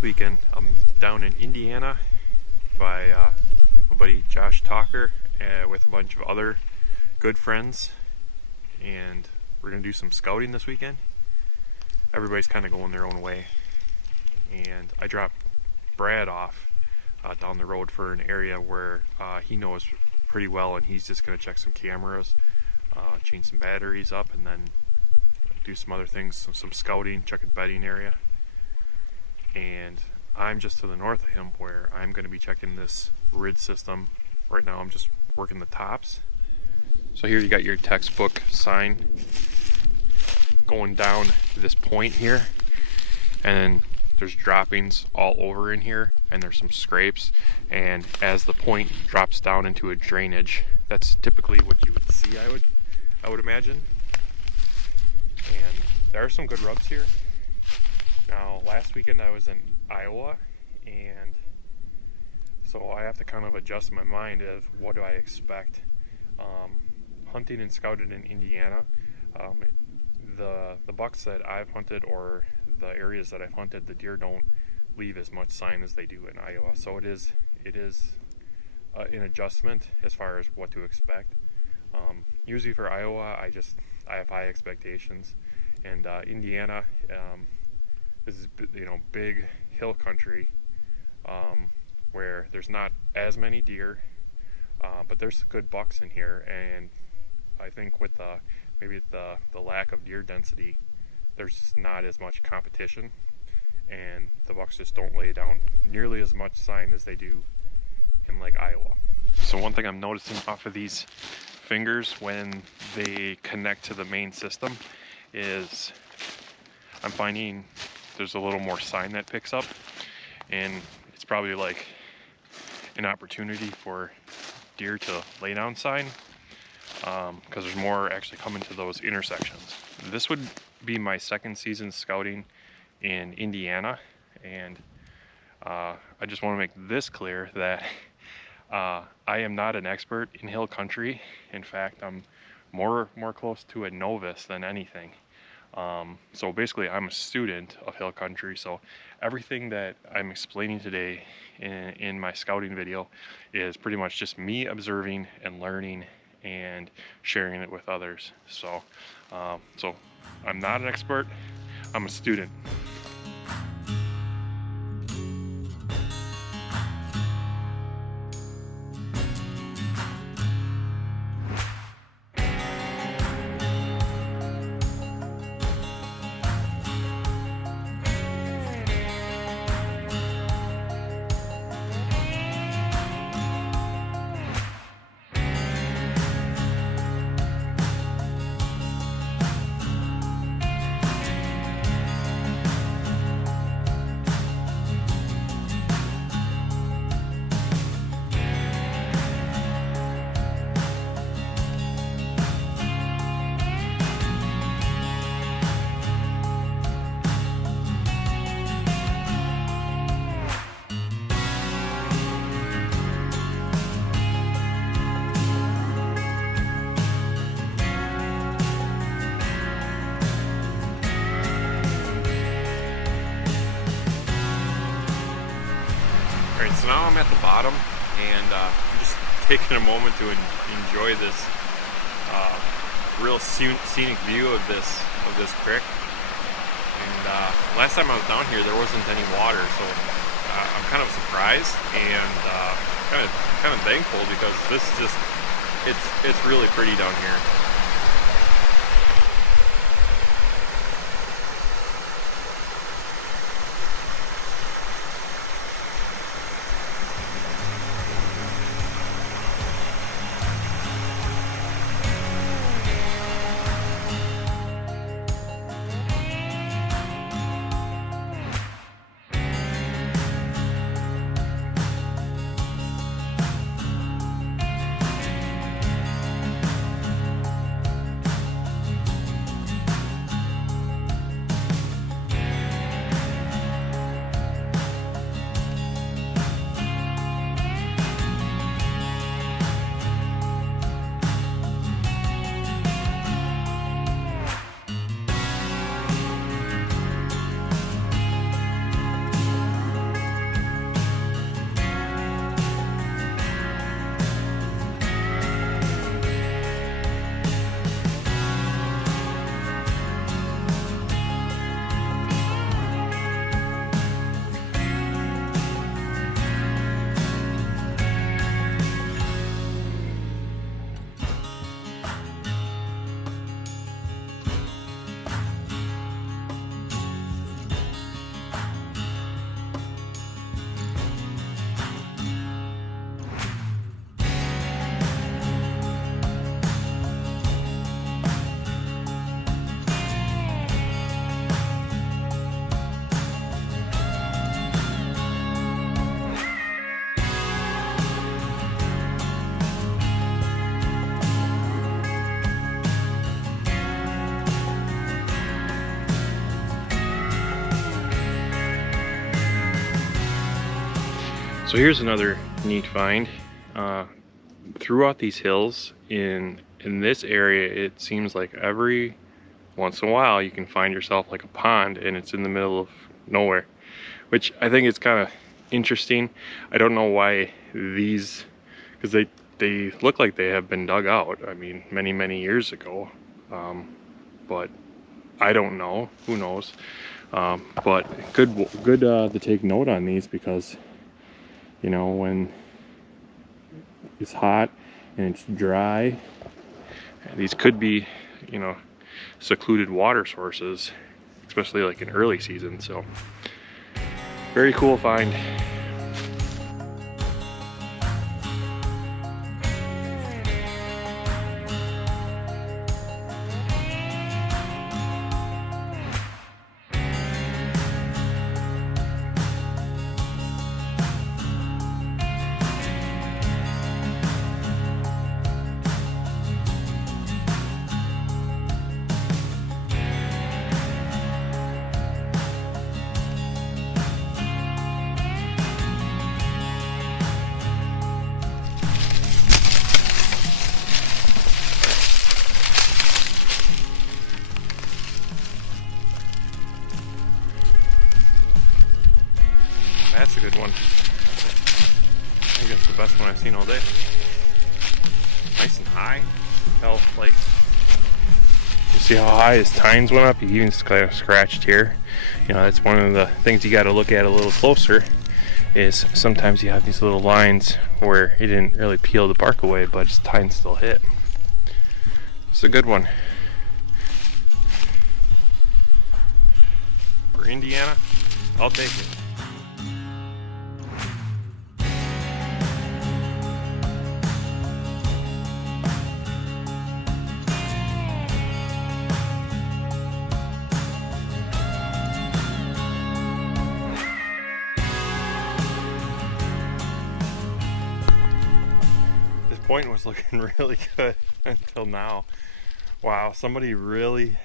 this weekend. I'm down in Indiana by my buddy Josh Talker with a bunch of other good friends, and we're going to do some scouting this weekend. Everybody's kind of going their own way, and I dropped Brad off down the road for an area where he knows pretty well, and he's just going to check some cameras, change some batteries up, and then do some other things, some scouting, check a bedding area. And I'm just to the north of him where I'm going to be checking this RID system. Right now I'm just working the tops. So here you got your textbook sign going down this point here, and then there's droppings all over in here, and there's some scrapes, and as the point drops down into a drainage, that's typically what you would see, I would imagine. And there are some good rubs here. Now, last weekend I was in Iowa, and so I have to kind of adjust my mind of what do I expect. Hunting and scouting in Indiana, the bucks that I've hunted, or the areas that I've hunted, the deer don't leave as much sign as they do in Iowa. So it is an adjustment as far as what to expect. Usually for Iowa, I have high expectations, and Indiana. This is, big hill country where there's not as many deer, but there's good bucks in here, and I think with maybe the lack of deer density, there's just not as much competition, and the bucks just don't lay down nearly as much sign as they do in like Iowa. So one thing I'm noticing off of these fingers when they connect to the main system is I'm finding there's a little more sign that picks up, and it's probably like an opportunity for deer to lay down sign, because there's more actually coming to those intersections. This would be my second season scouting in Indiana, and I just want to make this clear that I am not an expert in hill country. In fact, I'm more close to a novice than anything. So basically I'm a student of hill country, so everything that I'm explaining today in my scouting video is pretty much just me observing and learning and sharing it with others. So I'm not an expert, I'm a student. Alright, so now I'm at the bottom, and I'm just taking a moment to enjoy this real scenic view of this creek. And last time I was down here, there wasn't any water, so I'm kind of surprised and kind of thankful, because this is just it's really pretty down here. So here's another neat find. Throughout these hills in this area, it seems like every once in a while you can find yourself like a pond, and it's in the middle of nowhere, which I think is kind of interesting. I don't know why these, because they look like they have been dug out. I mean, many years ago, but I don't know. Who knows? But good to take note on these, because you know, when it's hot and it's dry, these could be, you know, secluded water sources, especially like in early season. So very cool find. That's a good one. I think that's the best one I've seen all day. Nice and high. Hell, like, you see how high his tines went up? He even scratched here. You know, that's one of the things you got to look at a little closer, is sometimes you have these little lines where he didn't really peel the bark away, but his tines still hit. It's a good one. For Indiana, I'll take it. Point was looking really good until now. Wow, somebody really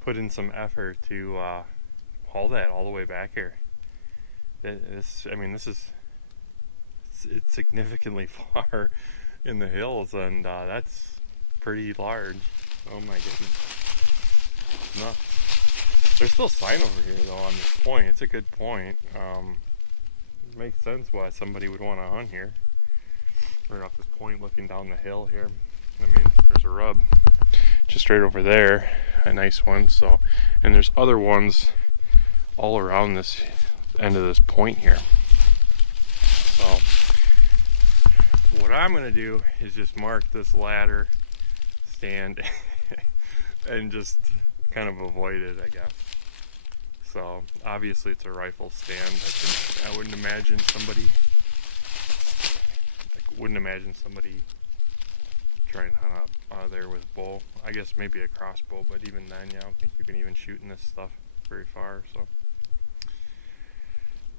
put in some effort to haul that all the way back here. It's significantly far in the hills, and that's pretty large. Oh my goodness. Nuts. There's still sign over here though on this point. It's a good point. Makes sense why somebody would want to hunt here. Right off this point, looking down the hill here. I mean, there's a rub just right over there, a nice one. So, and there's other ones all around this end of this point here. So, what I'm gonna do is just mark this ladder stand and just kind of avoid it, I guess. So, obviously, it's a rifle stand. I wouldn't imagine somebody trying to hunt out of there with a bow. I guess maybe a crossbow, but even then, yeah, I don't think you can even shoot in this stuff very far. So,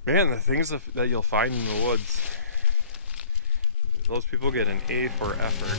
man, the things that you'll find in the woods, those people get an A for effort.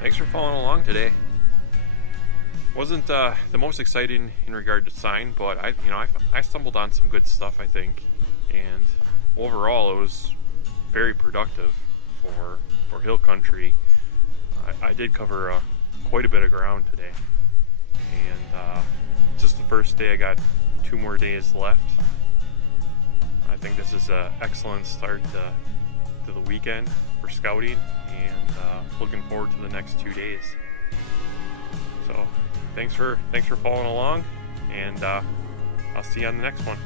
Thanks for following along today. Wasn't the most exciting in regard to sign, but I stumbled on some good stuff, I think, and overall it was very productive for hill country. I did cover quite a bit of ground today, and just the first day. I got 2 more days left. I think this is an excellent start to into the weekend for scouting, and looking forward to the next 2 days. So thanks for following along, and I'll see you on the next one.